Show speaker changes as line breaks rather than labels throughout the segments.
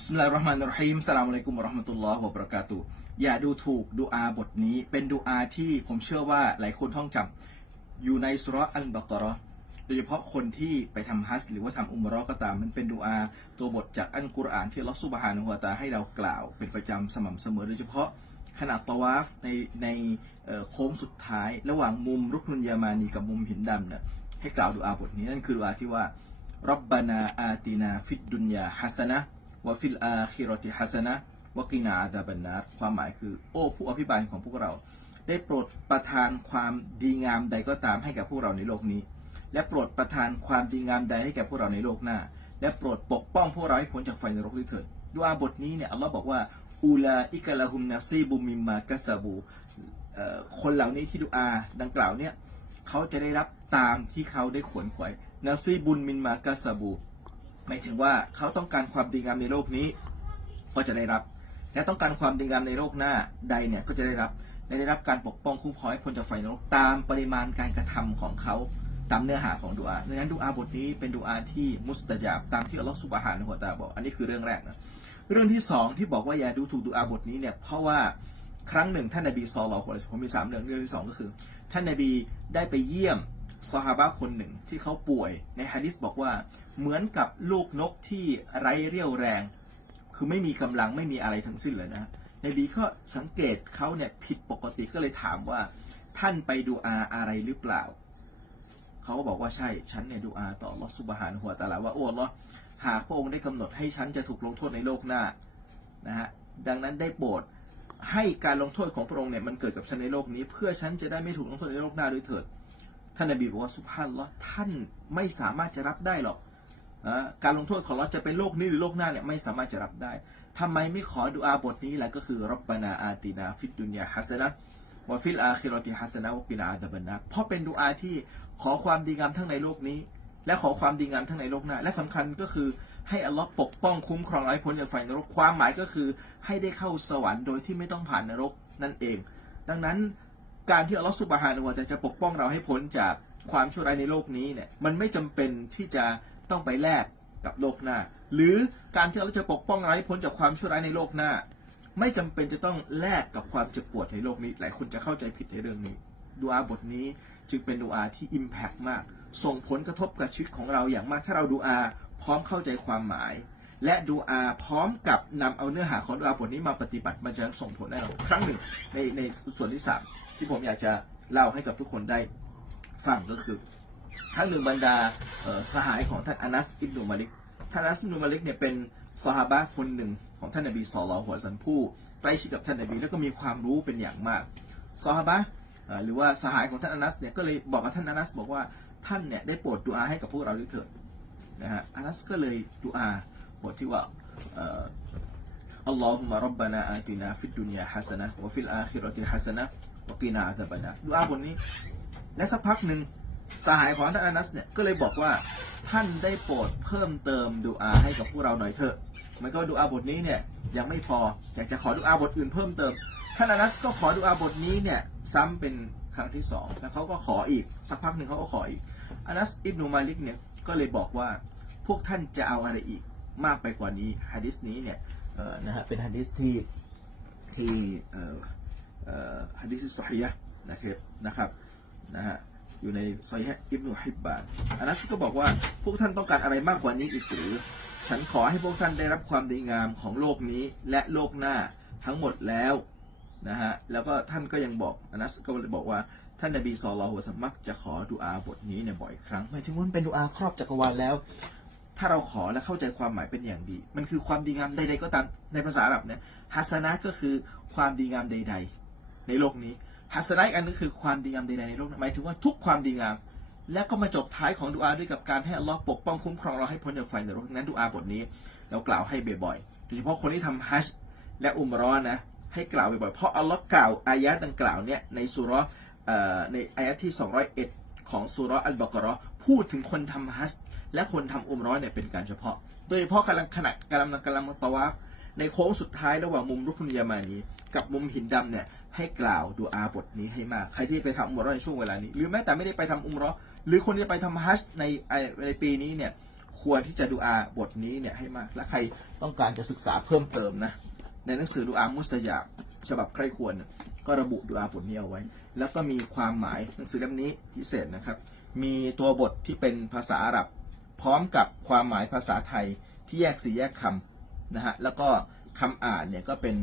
บิสมิลลาฮิรเราะห์มานิรเราะฮีมสลามอะลัยกุมวะเราะห์มะตุลลอฮ์วะบะเราะกาตุอย่าดูถูกดูอาบทนี้ เป็นดูอาที่ผมเชื่อว่าหลายคนท่องจำอยู่ในสุรอัลบะกะเราะห์โดยเฉพาะคนที่ไปทำฮัจญ์หรือว่าทำอุมเราะห์ก็ตาม มันเป็นดูอาตัวบทจากอัลกุรอานที่อัลลอฮ์ซุบฮานะฮูวะตะอาลาให้เรากล่าว เป็นประจำสม่ำเสมอโดยเฉพาะขณะตะวาฟในในโค้งสุดท้าย ระหว่างมุมรุกนุนยามานีกับมุมหินดำเนี่ยให้กล่าวดูอาบทนี้นั่นคือดูอาที่ว่ารับบานาอาตินาฟิดดุนยาฮัสนะ วะฟิลอาคิรอติฮัสนะวะกินาอาดาบันนารความหมายคือ โอ้ผู้อภิบาลของพวกเรา ได้โปรดประทานความดีงามใดก็ตามให้กับพวกเราในโลกนี้ และโปรดประทานความดีงามใดให้แก่พวกเราในโลกหน้า และโปรดปกป้องพวกเราให้พ้นจากไฟนรกด้วยเถิดดูอาบทนี้เนี่ยอัลลอฮ์บอกว่าอูลาอิกะละฮุมนาซีบุมิมมากะซาบูคนเหล่านี้ที่ดูอาดังกล่าวเนี่ยเขาจะได้รับตามที่เขาได้ขวนขวายนาซีบุนมินมากะซาบู หมายถึงว่าเขาต้องการความดีงามในโลกนี้ ก็จะได้รับ และต้องการความดีงามในโลกหน้าใดเนี่ยก็จะได้รับและได้รับการปกป้องคุ้มครองให้พ้นจากไฟนรกตามปริมาณการกระทำของเขาตามเนื้อหาของดุอาดังนั้นดุอาบทนี้เป็นดุอาที่มุสตะจาบตามที่อัลลอฮฺสุบฮานะฮูวตาบอก อันนี้คือเรื่องแรกนะ เรื่องที่สองที่บอกว่าอย่าดูถูกดุอาบทนี้เนี่ย เพราะว่าครั้งหนึ่งท่านนบีซอลลอฮุอะลัยฮิวะซัลลัมผมมีสามเรื่อง เรื่องที่สองก็คือ ท่านนบีได้ไปเยี่ยมซอฮาบะคนหนึ่งที่เขาป่วยในฮะดิษบอกว่า เหมือนกับลูกนกที่ไร้เรี่ยวแรง คือไม่มีกำลังไม่มีอะไรทั้งสิ้นเลยนะในบีก็สังเกตเขาเนี่ยผิดปกติก็เลยถามว่าท่านไปดูอาอะไรหรือเปล่า เขาก็บอกว่าใช่ ฉันเนี่ยดูอาต่อลอสุบฮานหัวตาลาว่าโอ้ลอหากพระองค์ได้กำหนดให้ฉันจะถูกลงโทษในโลกหน้านะฮะดังนั้นได้โปรดให้การลงโทษของพระองค์เนี่ยมันเกิดกับฉันในโลกนี้ เพื่อฉันจะได้ไม่ถูกลงโทษในโลกหน้าด้วยเถิด ท่านนบีบอกว่าสุภาพลอท่านไม่สามารถจะรับได้หรอก การลงโทษของเราจะเป็นโลกนี้หรือโลกหน้าเนี่ยไม่สามารถจะรับได้ทำไมไม่ขอดุอาบทนี้แหละก็คือรับบานาอาตินาฟิดดุนยาฮัสนะวะฟิลอาคิรอติฮัสนะวะกินาอาดาบันนาเพราะเป็นดุอาที่ขอความดีงามทั้งในโลกนี้ และขอความดีงามทั้งในโลกหน้า และสำคัญก็คือให้อัลลอฮ์ปกป้องคุ้มครองไร้พ้นจากไฟนรกความหมายก็คือ ให้ได้เข้าสวรรค์โดยที่ไม่ต้องผ่านนรกนั่นเอง ดังนั้นการที่อัลลอฮ์สุบฮานะฮูวะตะจะปกป้องเราให้พ้นจาก ความชั่วร้ายในโลกนี้เนี่ยมันไม่จำเป็นที่จะต้องไปแลกกับโลกหน้า หรือการที่เราจะปกป้องเราให้พ้นจากความชั่วร้ายในโลกหน้า ไม่จำเป็นจะต้องแลกกับความเจ็บปวดในโลกนี้ หลายคนจะเข้าใจผิดในเรื่องนี้ดูอาบทนี้จึงเป็นดูอาที่อิมแพกมาก ส่งผลกระทบกับชีวิตของเราอย่างมากถ้าเราดูอาพร้อมเข้าใจความหมาย และดูอาพร้อมกับนำเอาเนื้อหาของดูอาบทนี้มาปฏิบัติมันจะส่งผลได้เราครั้งหนึ่งในในส่วนที่สามที่ผมอยากจะเล่าให้กับทุกคนได้ ฟังก็คือท่านหนึ่งบรรดาสหายของท่านอานัสอิบนุมาลิก ท่านอานัสอิบนุมาลิกเนี่ยเป็นสหายคนหนึ่งของท่านนบีสอลอหัวสันผู้ใกล้ชิดกับท่านนบีแล้วก็มีความรู้เป็นอย่างมากสหายหรือว่าสหายของท่านอานัสเนี่ยก็เลยบอกกับท่านอานัสบอกว่าท่านเนี่ยได้โปรดดูอาให้กับพวกเราด้วยเถิดนะฮะอานัสก็เลยดูอาบทที่ว่าอัลลอฮุมะรับบานาอาตินาฟิดดุนยาฮัสนะวะฟิลอาคิรติฮัสนะวะกีนาอาตบานะดูอาบทนี้ และสักพักหนึ่งสหายของท่านอานัสเนี่ยก็เลยบอกว่าท่านได้โปรดเพิ่มเติมดูอาให้กับพวกเราหน่อยเถอะมันก็ดูอาบทนี้เนี่ยยังไม่พออยากจะขอดูอาบทอื่นเพิ่มเติมท่านอานัสก็ขอดูอาบทนี้เนี่ยซ้ำเป็นครั้งที่สองแล้วเขาก็ขออีกสักพักหนึ่งเขาก็ขออีกอานัสอิบนุมาลิกเนี่ยก็เลยบอกว่าพวกท่านจะเอาอะไรอีกมากไปกว่านี้ฮะดิษนี้เนี่ยนะฮะเป็นฮะดิษที่ที่ฮะดิษที่สฮียะนะครับนะครับ นะฮะอยู่ในซอยฮอิบนุฮิบบานอานัสก็บอกว่าพวกท่านต้องการอะไรมากกว่านี้อีกหรือ ฉันขอให้พวกท่านได้รับความดีงามของโลกนี้และโลกหน้าทั้งหมดแล้วนะฮะแล้วก็ท่านก็ยังบอกอานัสก็เลยบอกว่าท่านนบีซอลลอฮุอะลัยฮิวสมมักจะขอดุอาบทนี้เนี่ยบ่อยครั้งหมายถึงว่ามันเป็นดุอาครอบจักรวาลแล้ว ถ้าเราขอและเข้าใจความหมายเป็นอย่างดี มันคือความดีงามใดๆก็ตามในภาษาอาหรับเนี่ยฮัสนะก็คือความดีงามใด ๆ ในโลกนี้ ฮัสนะอีกอันนึงคือความดีงามใดๆในโลกหมายถึงว่าทุกความดีงาม แล้วก็มาจบท้ายของดุอาด้วยกับการให้อัลลอฮ์ปกป้องคุ้มครองเราให้พ้นจากไฟนรกนั้นดุอาบทนี้เรากล่าวให้บ่อยๆโดยเฉพาะคนที่ทำฮัจและอุมร้อนนะให้กล่าวบ่อยๆเพราะอัลลอฮ์กล่าวอายะดังกล่าวเนี่ยในสุเราะห์เอ่อในอายะที่ 201 ของสุร์อัลบากราะห์พูดถึงคนทำฮัจและคนทำอุมร้อนเนี่ยเป็นการเฉพาะ โดยเฉพาะกำลังขณะกำลังกำลังตะวาฟในโค้งสุดท้ายระหว่างมุมรุกนุนยามานีกับมุมหินดำเนี่ย ให้กล่าวดูอาบทนี้ให้มาก ใครที่ไปทำอุมร้อนในช่วงเวลานี้ หรือแม้แต่ไม่ได้ไปทำอุมร้อนหรือคนที่ไปทำฮัจในในปีนี้เนี่ย ควรที่จะดูอาบทนี้เนี่ยให้มาก และใครต้องการจะศึกษาเพิ่มเติมนะ ในหนังสือดูอามุสตยาฉบับใครควร ก็ระบุดูอาบทนี้เอาไว้ แล้วก็มีความหมายหนังสือเล่มนี้พิเศษนะครับ มีตัวบทที่เป็นภาษาอาหรับ พร้อมกับความหมายภาษาไทยที่แยกสีแยกคำนะฮะ แล้วก็คำอ่านเนี่ยก็เป็น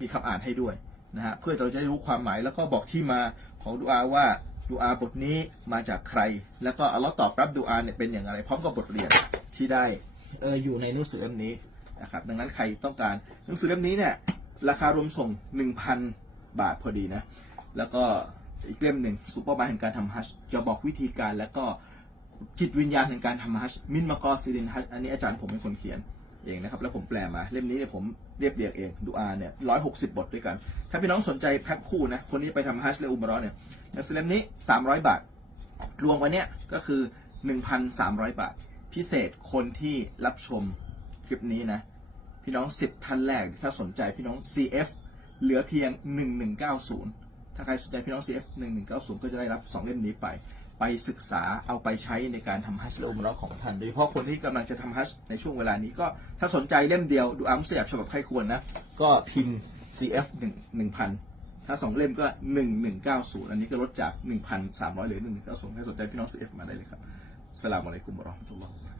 มีคำอ่านให้ด้วยนะฮะเพื่อเราจะได้รู้ความหมายแล้วก็บอกที่มาของดูอาว่าดูอาบทนี้มาจากใคร แล้วก็อัลลอฮ์ตอบรับดูอาเนี่ยเป็นอย่างไร พร้อมกับบทเรียนที่ได้เอออยู่ในหนังสือเล่มนี้นะครับดังนั้นใครต้องการหนังสือเล่มนี้เนี่ยราคารวมส่ง 1,000 บาทพอดีนะแล้วก็อีกเล่มหนึ่งซูเปอร์บาร์แห่งการทำฮัจญ์จะบอกวิธีการแล้วก็จิตวิญญาณแห่งการทำฮัจญ์มินมากอซิรินฮัจญ์อันนี้อาจารย์ผมเป็นคนเขียน เองนะครับ แล้วผมแปลมาเล่มนี้เนี่ยผมเรียบเรียงเองดูอาเนี่ยร้อยหกสิบบทด้วยกัน ถ้าพี่น้องสนใจแพ็คคู่นะคนที่ไปทำฮัจญ์แลอุมราะห์เนี่ยหนังสือเล่มนี้สามร้อยบาท รวมวันเนี้ยก็คือหนึ่งพันสามร้อยบาท พิเศษคนที่รับชมคลิปนี้นะ พี่น้อง10ท่านแรกถ้าสนใจพี่น้อง CF เหลือเพียง1190ถ้าใครสนใจพี่น้อง CF 1190ก็จะได้รับ2เล่มนี้ไป ไปศึกษาเอาไปใช้ในการทำฮัจญ์และอุมเราะห์ของท่านโดยเฉพาะคนที่กำลังจะทำฮัจญ์ในช่วงเวลานี้ก็ถ้าสนใจเล่มเดียวดูอัมสยับฉบับใครควรนะ ก็พิมพ์ CF 1 1000 ถ้าสองเล่มก็ 1190 อันนี้ก็ลดจาก 1,300เหลือ1190ถ้าสนใจพี่น้อง CF มาได้เลยครับสลามอะลัยกุมบะราะห์มะตุลลอบะเราะกาตุฮ์